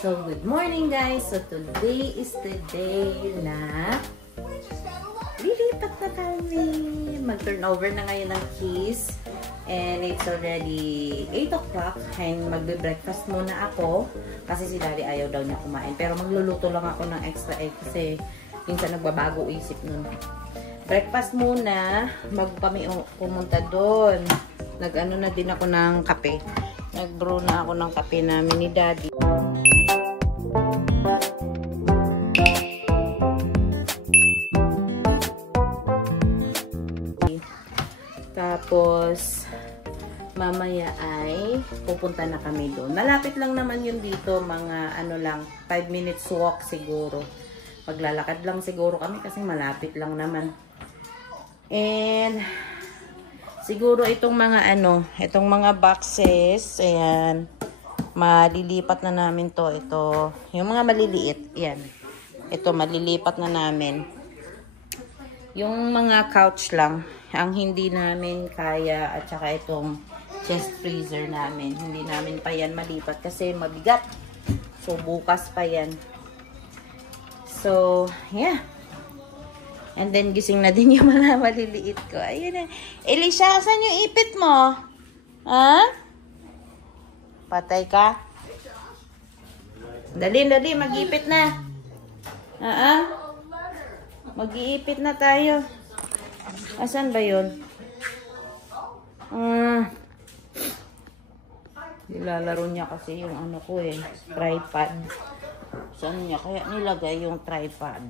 So, good morning guys! So, today is the day na lilipat na kami. Mag-turnover na ngayon ng keys. And it's already 8 o'clock. And magbe-breakfast muna ako. Kasi si Daddy ayaw daw niya kumain. Pero magluluto lang ako ng extra egg. Kasi minsan nagbabago isip nun. Breakfast muna. Kami pumunta doon. Nag-ano na din ako ng kape. Nag-brew na ako ng kape namin ni Daddy. Tapos, mamaya ay pupunta na kami doon. Malapit lang naman yun dito. Mga ano lang, 5 minutes walk siguro. Maglalakad lang siguro kami kasi malapit lang naman. And, siguro itong mga ano, itong mga boxes, ayan, malilipat na namin to. Ito, yung mga maliliit, ayan. Ito, malilipat na namin. Yung mga couch lang, ang hindi namin kaya, at saka itong chest freezer namin, hindi namin pa yan malipat kasi mabigat. So, bukas pa yan. So, yeah. And then, gising na din yung mga maliliit ko. Ayun na. Elisha, saan yung ipit mo? Ha? Patay ka? Dali, dali. Mag-ipit na. Mag-iipit na tayo. Asan ba yun? Nilalaro niya kasi yung ano ko eh. Tripod. Saan niya? Kaya nilagay yung tripod.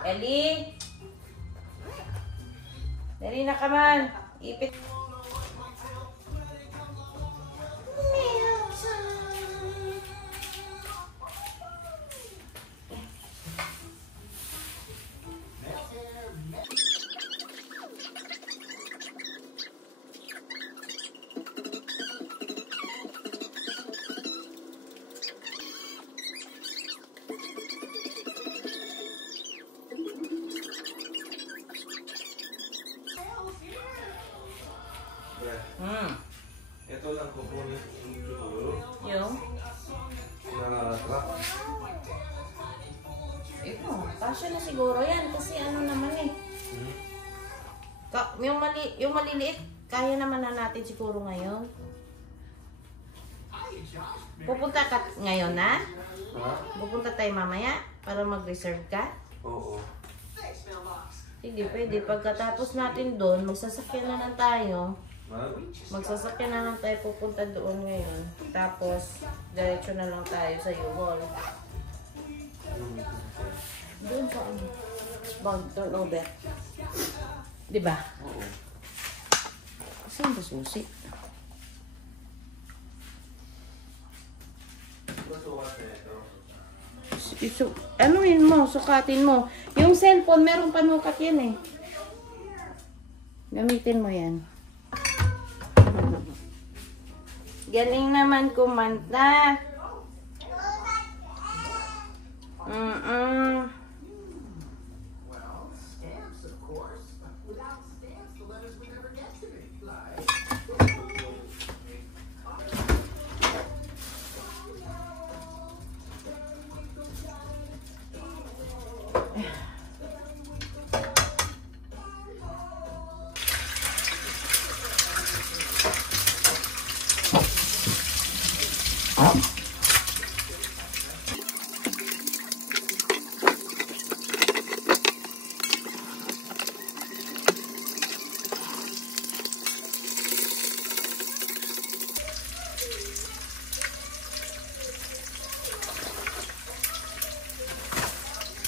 Ellie! Dali na ka man. Ipit. Ito lang kukunin siguro. Yung? Na truck. Ito, kasya na siguro yan. Kasi ano naman eh. Yung maliliit, kaya naman na natin siguro ngayon. Pupunta ka ngayon na? Ha? Pupunta tayo mamaya para mag-reserve ka? Oo. Sige, pwede. Pagkatapos natin doon, magsasakyan na lang tayo. Magsasakyan na lang tayo pupunta doon ngayon. Tapos, diretso na lang tayo sa U-Haul. Doon sa ano? Bag, turnover. Diba? Oo. Saan ba susi? Ano yun mo? Sukatin mo. Yung cellphone, merong panukat yan eh. Gamitin mo yan. Galing naman kumanta.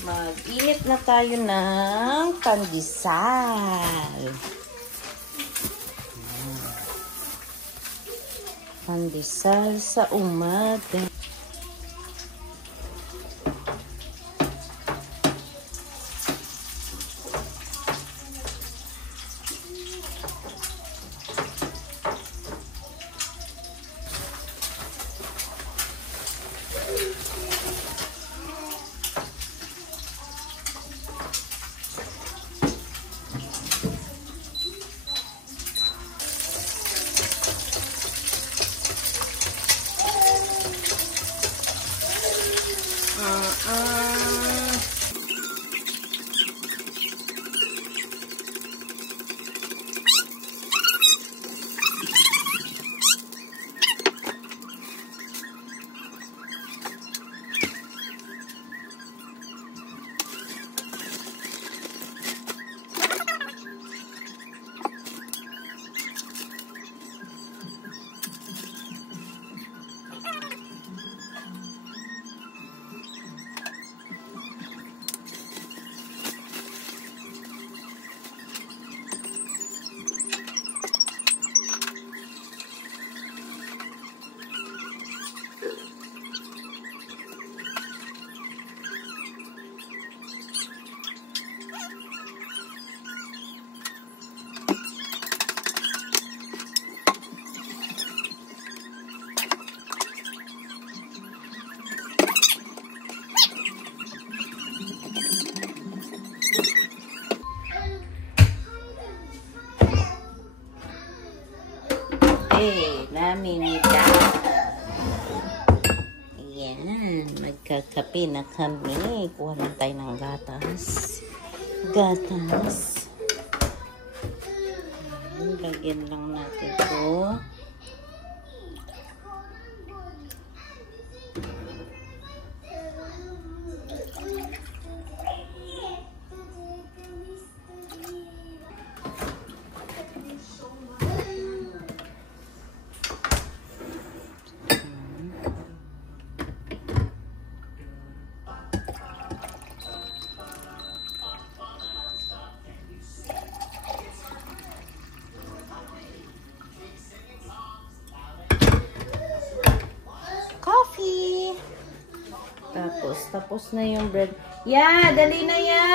Mag-init na tayo ng pandesal. Pandesal sa umaga. Ayan, magkakape na kami. Kuha lang tayo ng gatas. Gatas. Ayan, lagyan lang natin ito. Coffee! Tapos na yung bread. Ya! Dali na ya!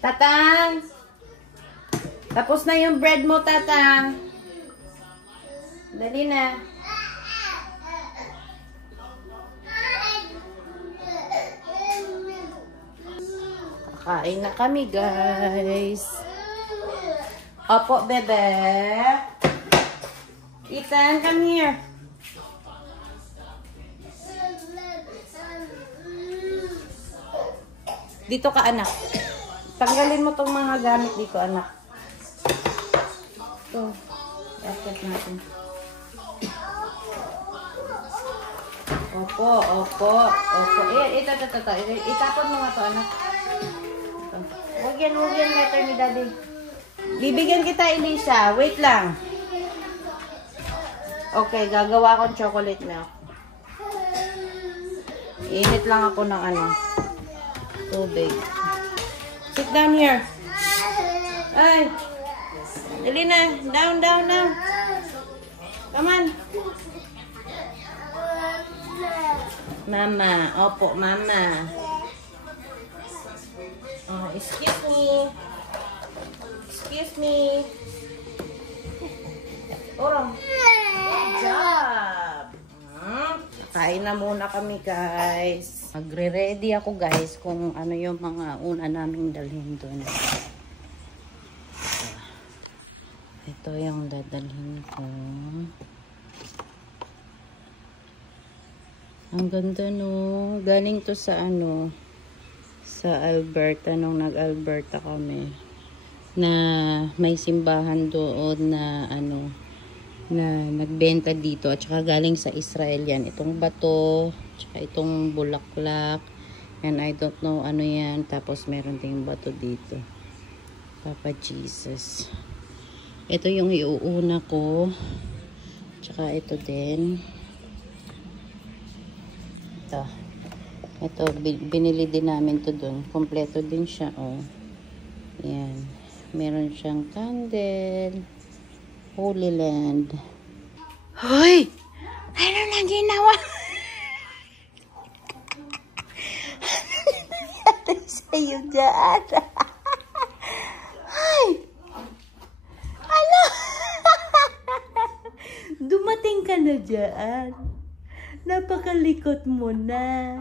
Tatang! Tapos na yung bread mo, Tatang. Dali na. Kakain na kami, guys. Opo, bebe. Ethan, come here. Dito ka, anak. Tanggalin mo tong mga gamit dito, anak. Ito. Yakit natin. Opo, opo, opo. Ito. Itapon mo nga to, anak. Ito. Huwag yan letter ni Daddy. Bibigyan kita, Elisa. Wait lang. Okay, gagawa akong chocolate milk. Init lang ako ng tubig. Sit down here. Ay. Dali na. Down. Come on. Mama. Opo, mama. Oh, excuse me. Orang. Good job. Kain na muna kami, guys. Magre-ready ako, guys, kung ano yung mga una naming dalhin doon. Ito yung dadalhin ko. Ang ganda, no? Galing to sa sa Alberta, nung nag-Alberta kami. Na may simbahan doon na na nagbenta dito, at saka galing sa Israel yan. Itong bato, tsaka itong bulaklak, and I don't know ano yan. Tapos meron ding bato dito. Papa Jesus. Ito yung iuuna ko, tsaka ito din. Ito binili din namin to dun. Kompleto din siya, oh. Yan, meron siyang candle. Holy Land. Hoy! Ano na ginawa? Ano nangyari sa'yo dyan? Ay! Ano? Dumating ka na dyan. Napakalikot mo na.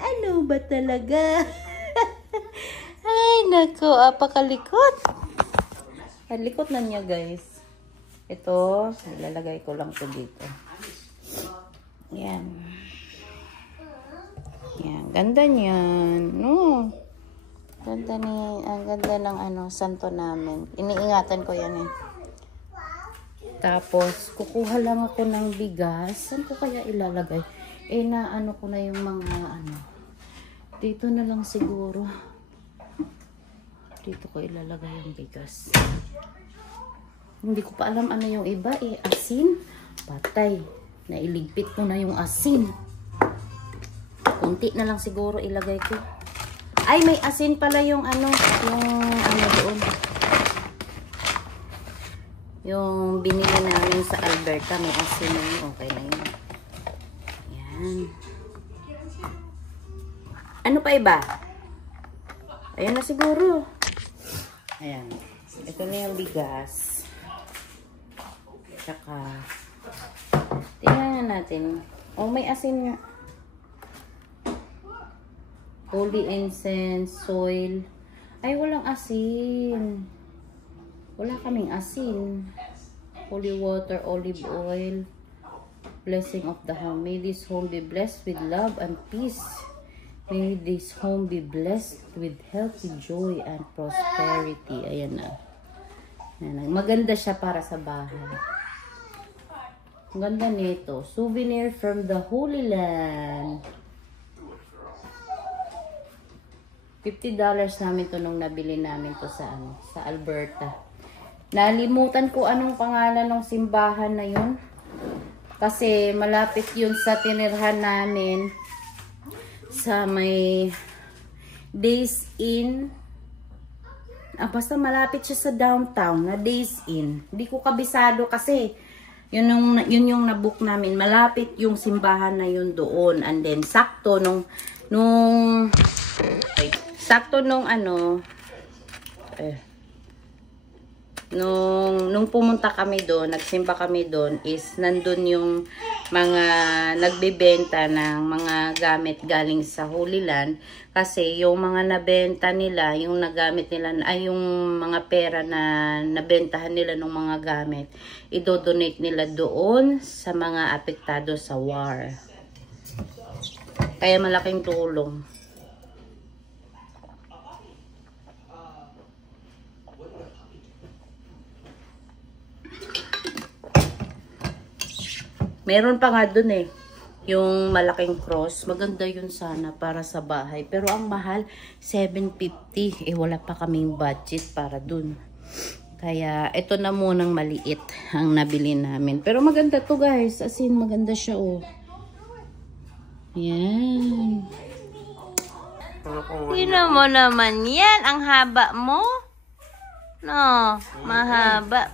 Ano ba talaga? Ay, naku. Apakalikot. Likot na niya, guys. Ito, ilalagay ko lang to dito. Yan. Yan, ganda niyan. No. Ang ganda ng santo namin. Iniingatan ko yan eh. Tapos, kukuha lang ako ng bigas. Saan ko kaya ilalagay? Ko na yung mga Dito na lang siguro. Dito ko ilalagay yung bigas. Hindi ko pa alam ano yung iba eh. Asin. Patay. Nailigpit ko na yung asin. Kunti na lang siguro ilagay ko. Ay, may asin pala yung doon. Yung binili namin sa Alberta. May asin na yun. Okay na yun. Yan. Ano pa iba? Ayan na siguro. Ayan. Ito na yung bigas. Tsaka, tingnan natin. Oh, may asin nga. Holy incense, soil. Ay, walang asin. Wala kaming asin. holy water, olive oil, blessing of the home. May this home be blessed with love and peace. May this home be blessed with healthy joy and prosperity. Ayan na. Ayan, maganda siya para sa bahay. Ang ganda nito. Souvenir from the Holy Land. $50 namin to nung nabili namin to sa Alberta. Nalimutan ko anong pangalan ng simbahan na yun. Kasi malapit yun sa tinirhan namin sa may Days Inn. Basta malapit siya sa downtown na Days Inn. Hindi ko kabisado kasi yun yung nabook namin. Malapit yung simbahan na yun doon. And then sakto nung nung pumunta kami doon, nagsimba kami doon, is nandun yung mga nagbebenta ng mga gamit galing sa Holy Land. Kasi yung mga nabenta nila, yung nagamit nila, ay yung mga pera na nabentahan nila ng mga gamit, idodonate nila doon sa mga apektado sa war. Kaya malaking tulong. Meron pa nga dun eh, yung malaking cross. Maganda yun sana para sa bahay. Pero ang mahal, $750. Wala pa kaming budget para dun. Kaya, ito na munang maliit ang nabili namin. Pero maganda to guys. As in, maganda siya oh. Yan. Tino mo naman yan. Ang haba mo. No, mahaba.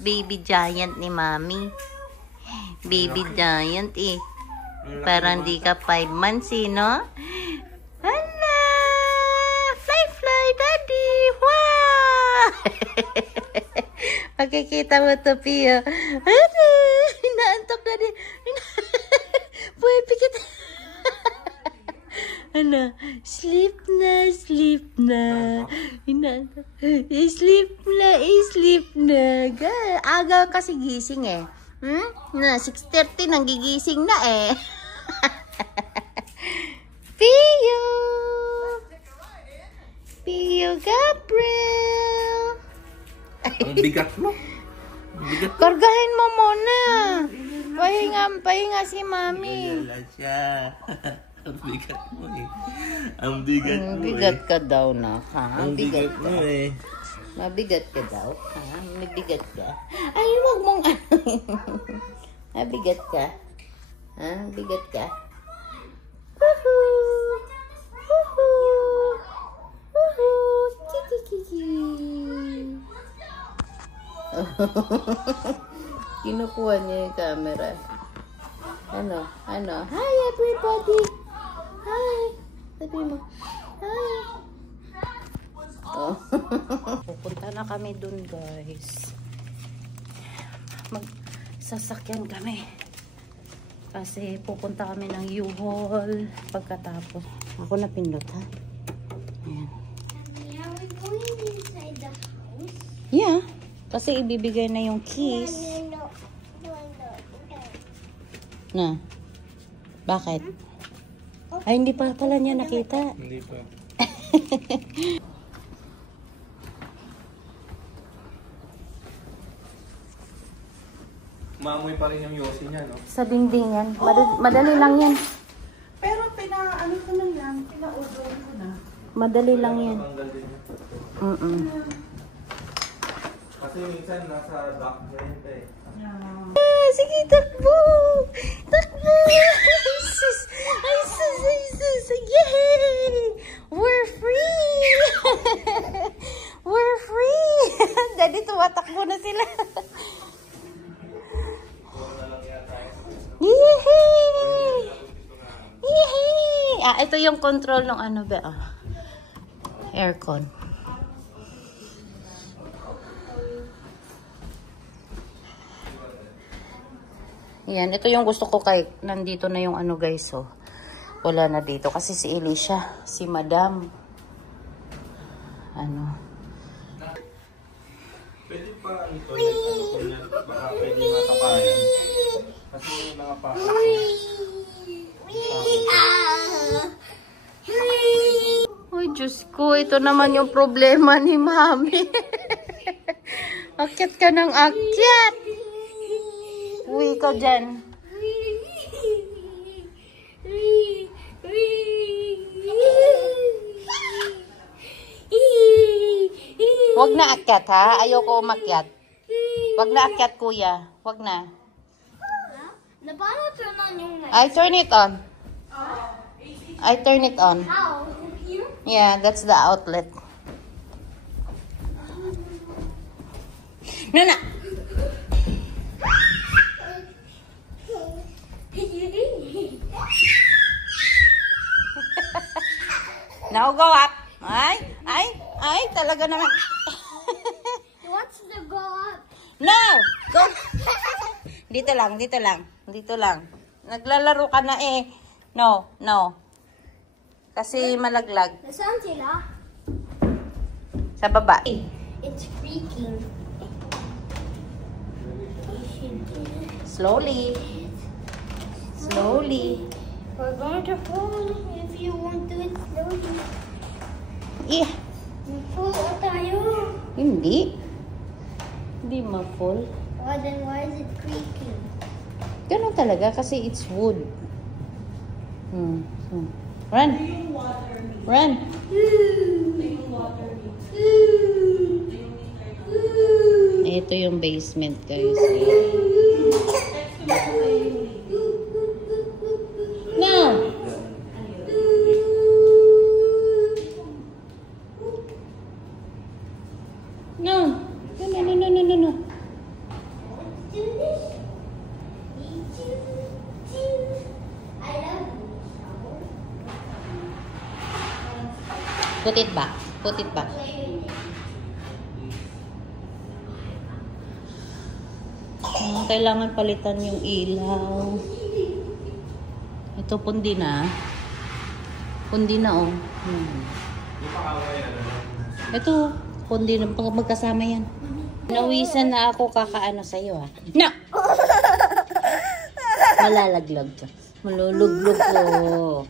Baby giant ni Mami. Baby giant eh. Parang di ka 5 months eh, no? Hala! Fly, fly, daddy! Wow! Makikita mo to, Pio. Hala! Hinaantok na din. Buhay, pikit. Ano? Sleep na, sleep na. Hinaantok. Sleep na. Aga kasi gising eh. Na, 6:30 nang gigising na eh. Pio Gabriel. Ang bigat mo. Bigat. Kargahin mo muna. Pahinga si Mami. Wala siya. Ang bigat mo eh. Ang bigat mo eh. Bigat ka daw na. Ha? Ang bigat mo eh. Mabigat ka daw? Ha? Mabigat ka? Ay, wag mong mabigat ka? Ha? Bigat ka? Woohoo! Woohoo! Woohoo! Kiki! Kinukuha niya yung camera. Ano? Hi everybody! Hi! Sabi mo. Hi! Oh. Pupunta na kami dun guys. Magsasakyan kami. Kasi pupunta kami ng U-Haul pagkatapos. Ako na pindot ha. Ayan. Are we going inside the house? Yeah. Kasi ibibigay na yung keys. Na. Bakit? Ay, hindi pa pala niya nakita. Hindi pa. Maamoy pa rin yung yosi niya, no? Sa dingding yan. Madali lang yan. Pero pina-ano ko na lang, pina-order ko na. Madali lang yan. Tanggal din niya. Kasi minsan nasa dock niya yun eh. Sige, takbo! Takbo! Ay, sus! Yay! We're free! We're free! Daddy, tumatakbo na sila. Yay! Yay! Ito yung control ng ano ba? Aircon. Yan, ito yung gusto ko kay nandito na yung ano guys, oh. Wala na dito kasi si Elisha, si Madam. Ano? Pwede pa ito, ano po niya, baka pwede matapayan. Kasi may mga paka. Uy, Diyos ko, ito naman yung problema ni Mami. Akyat ka ng akyat. Uwi ka dyan. Huwag na akyat, ha? Ayoko umakyat. Huwag na akyat, kuya. Huwag na. Na paano turn on yung light? I turn it on. I turn it on. How? Here? Yeah, that's the outlet. Nana! Now go up. Ay, talaga naman. He wants to go up. No! Go! Dito lang. Naglalaro ka na eh. No. Kasi malaglag. Nasaan sila? Sa baba. It's creaking. Slowly. We're going to fall if you won't do it slowly. Yeah. Fall tayo. Hindi ma-fall. Oh, then why is it creaking? Ganun talaga kasi it's wood. Run. Ito yung basement, guys. No. Put it back. Kailangan palitan yung ilaw. Ito pundi na. Oh. Ito, pundi na. Magkasama yan. Nawisan na ako kakaano sa'yo, ha? No! Malalaglag ka. Maluluglog ko.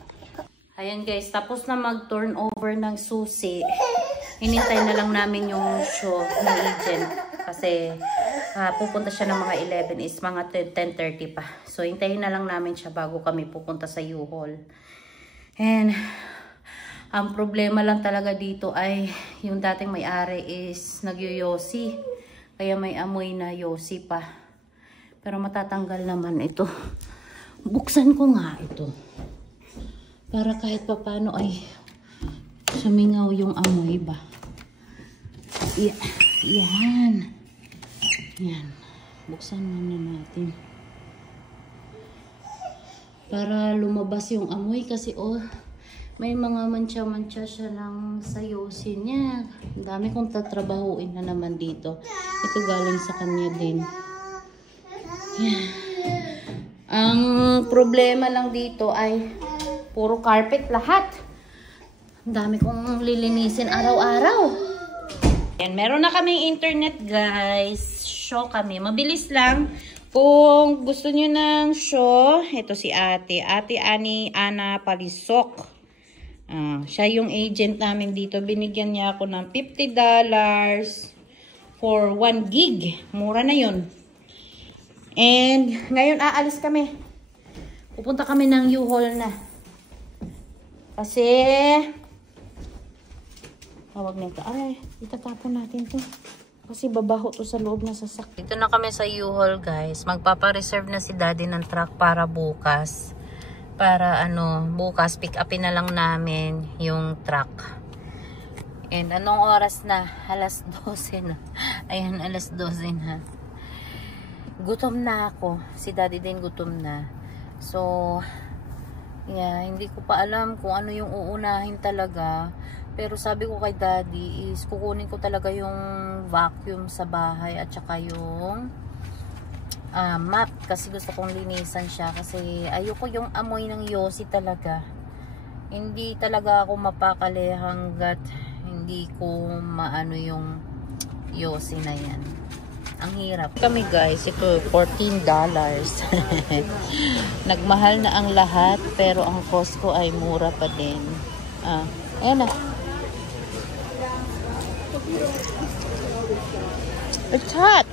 Ayan guys, tapos na mag-turn over ng susi. Hinintay na lang namin yung show ng agent. Kasi pupunta siya ng mga 11 is mga 10:30 pa. So hintayin na lang namin siya bago kami pupunta sa U-Haul. And ang problema lang talaga dito ay yung dating may-ari is nagyoyosi. Kaya may amoy na yosi pa. Pero matatanggal naman ito. Buksan ko nga ito. Para kahit papano ay sumingaw yung amoy ba. Yan. Buksan muna natin. Para lumabas yung amoy kasi may mga mancha-mancha siya ng sayosin niya. Ang dami kong tatrabahuin na naman dito. Ito galing sa kanya din. Yan. Ang problema lang dito ay puro carpet lahat. Ang dami kong lilinisin araw-araw. Yan, meron na kaming internet guys. Show kami. Mabilis lang. Kung gusto nyo ng show, ito si ate. Ate Ana Palisok. Siya yung agent namin dito. Binigyan niya ako ng $50 for 1 gig. Mura na yun. And ngayon aalis kami. Pupunta kami ng U-Haul na. Kasi tawag nito. Ay, itatapon natin to. Kasi babaho to sa loob na sasakyan. Dito na kami sa U-Haul guys. Magpapa-reserve na si daddy ng truck para bukas. Para bukas pick upin na lang namin yung truck. And anong oras na? Alas 12 na. Ayan, alas 12 na. Gutom na ako. Si daddy din gutom na. So, yeah, hindi ko pa alam kung ano yung uunahin talaga. Pero sabi ko kay daddy is kukunin ko talaga yung vacuum sa bahay at saka yung map. Kasi gusto kong linisan siya. Kasi ayoko yung amoy ng yosi talaga. Hindi talaga ako mapakali hanggat hindi ko maano yung yosi na yan. Ang hirap. Kami guys, ito $14. Nagmahal na ang lahat, pero ang Costco ay mura pa din. Ayan na. It's hot.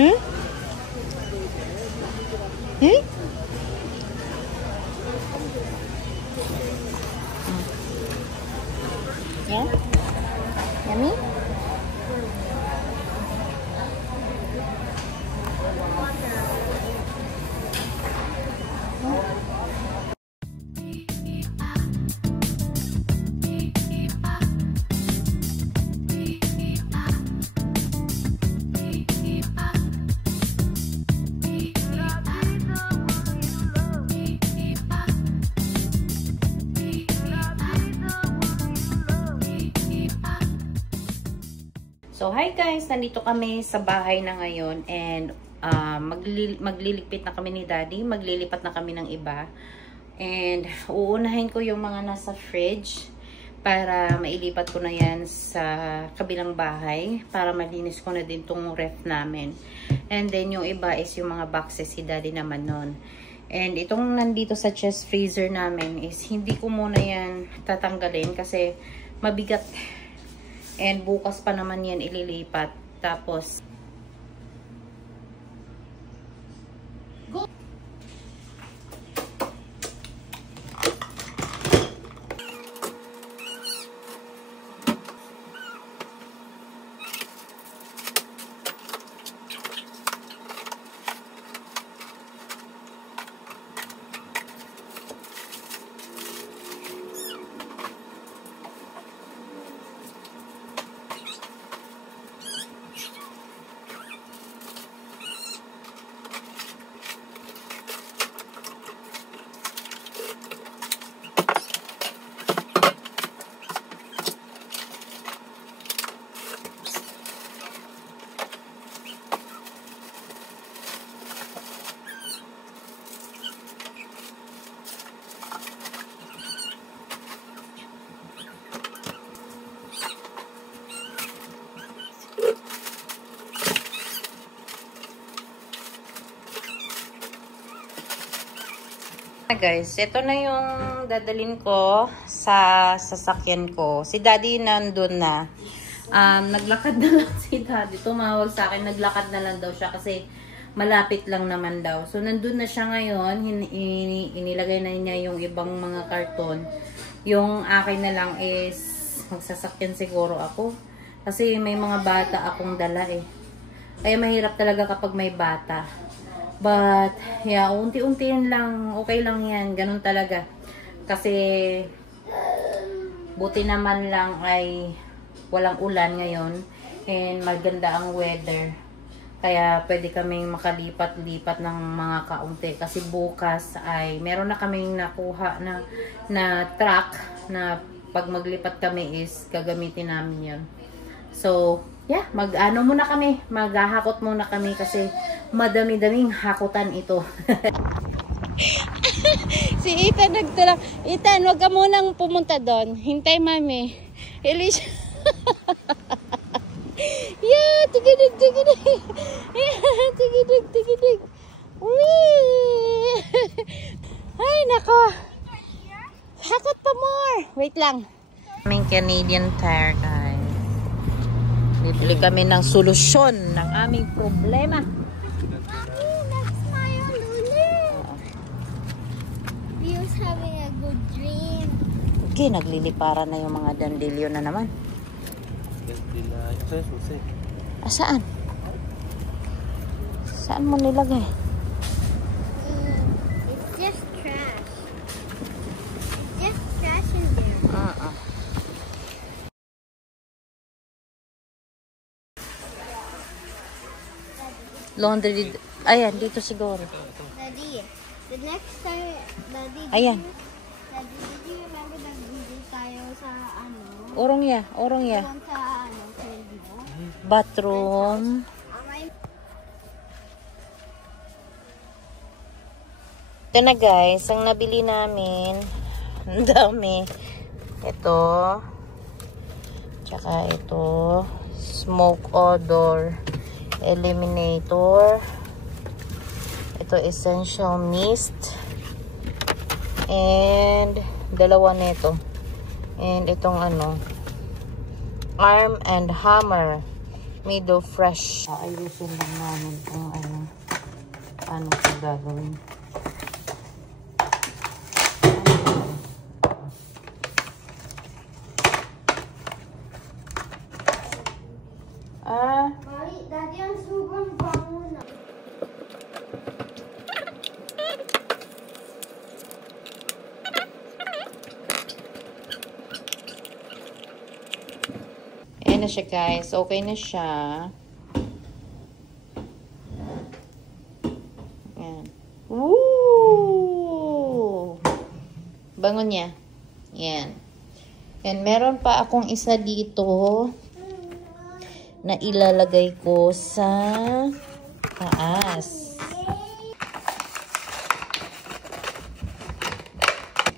Hmm? Hmm? Yeah? Yummy? So, hi guys! Nandito kami sa bahay na ngayon and magliligpit na kami ni Daddy. Maglilipat na kami ng iba. And uunahin ko yung mga nasa fridge para mailipat ko na yan sa kabilang bahay para malinis ko na din tong ref namin. And then yung iba is yung mga boxes si Daddy naman nun. And itong nandito sa chest freezer namin is hindi ko muna yan tatanggalin kasi mabigat. And bukas pa naman yan ililipat. Tapos, guys, ito na yung dadalhin ko sa sasakyan ko. Si Daddy nandun na. Naglakad na lang si Daddy. Tumawag sa akin, naglakad na lang daw siya kasi malapit lang naman daw. So, nandun na siya ngayon. Inilagay na niya yung ibang mga karton. Yung akin na lang is magsasakyan siguro ako. Kasi may mga bata akong dala eh. Kaya mahirap talaga kapag may bata. But, yeah, unti-unti lang. Okay lang yan. Ganun talaga. Kasi, buti naman lang ay walang ulan ngayon. And maganda ang weather. Kaya, pwede kaming makalipat-lipat ng mga kaunti. Kasi bukas ay, meron na kaming nakuha na truck na pag maglipat kami is gagamitin namin yun. So, yeah, mag-ano muna kami. Maghahakot muna kami kasi madami-daming hakutan ito. Si Ethan nagtulak. Ethan, wag ka munang pumunta doon. Hintay mami. Elisha. Yeah, tigidig, tigidig. Yeah, tigidig, tigidig. Wee! Ay, nako. Hakot pa more. Wait lang. Aming Canadian Tire, guys. Bibili kami ng solusyon ng aming problema. That's my Lulu. Leo's having a good dream. Okay, nagliliparan na yung mga dandelion na naman. Saan? Saan mo nilagay? It's just trash. Just trash in there. Laundry. Ayan, dito siguro. Daddy, the next time, Daddy, Ayan. Daddy, did you remember that video tayo sa ano? Orong ya. Doon sa ano, field mo? Bathroom. Ito na guys, ang nabili namin. Ang dami. Ito. Tsaka ito. smoke odor eliminator. Ito essential mist. And dalawa nito. And itong ano, Arm and Hammer Mido Fresh. Ayusin lang namin kung ano ito gagawin. Mami, Daddy, ang sobrang bango na. Ayan na siya guys. Okay na siya. Ayan. Woo! Bango niya. Ayan. And meron pa akong isa dito na ilalagay ko sa taas.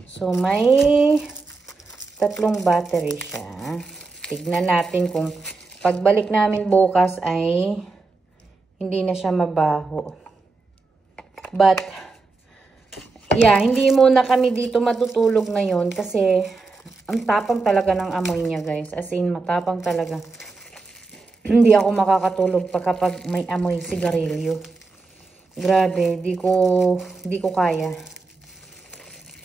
So, may 3 battery siya. Tignan natin kung pagbalik namin bukas ay hindi na siya mabaho. But, yeah, hindi muna kami dito matutulog ngayon kasi ang tapang talaga ng amoy niya, guys. As in, matapang talaga. Hindi ako makakatulog pa kapag may amoy sigarilyo. Grabe, di ko kaya.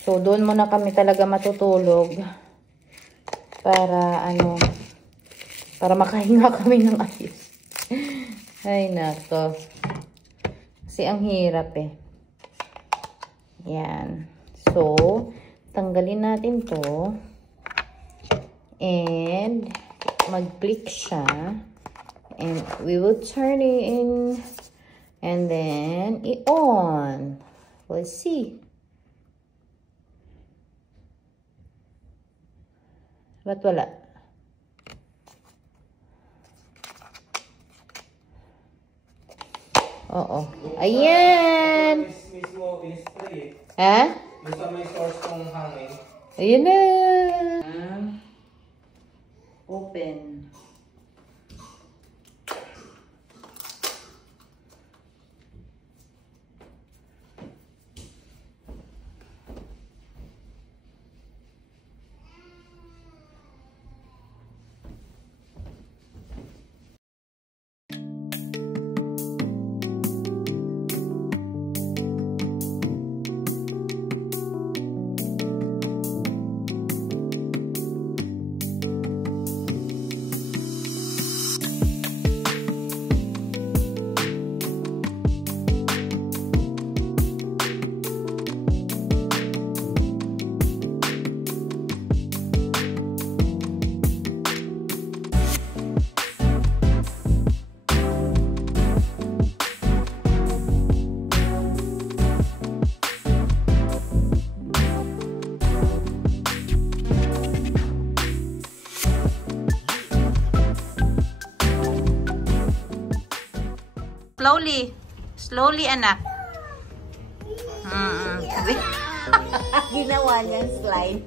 So, doon muna kami talaga matutulog para para makahinga kami ng ayos. Ay, nako. Kasi ang hirap eh. Yan. So, tanggalin natin to. And, mag-click siya. And we will turn it in. And then, i-on. Let's see. Ba't wala? Oo. Ayan! Mismo in-spray eh. Ha? Yung sa may source kong hangin. Ayan na! Open. Slowly. Slowly, anak. Ginawa niyang slide.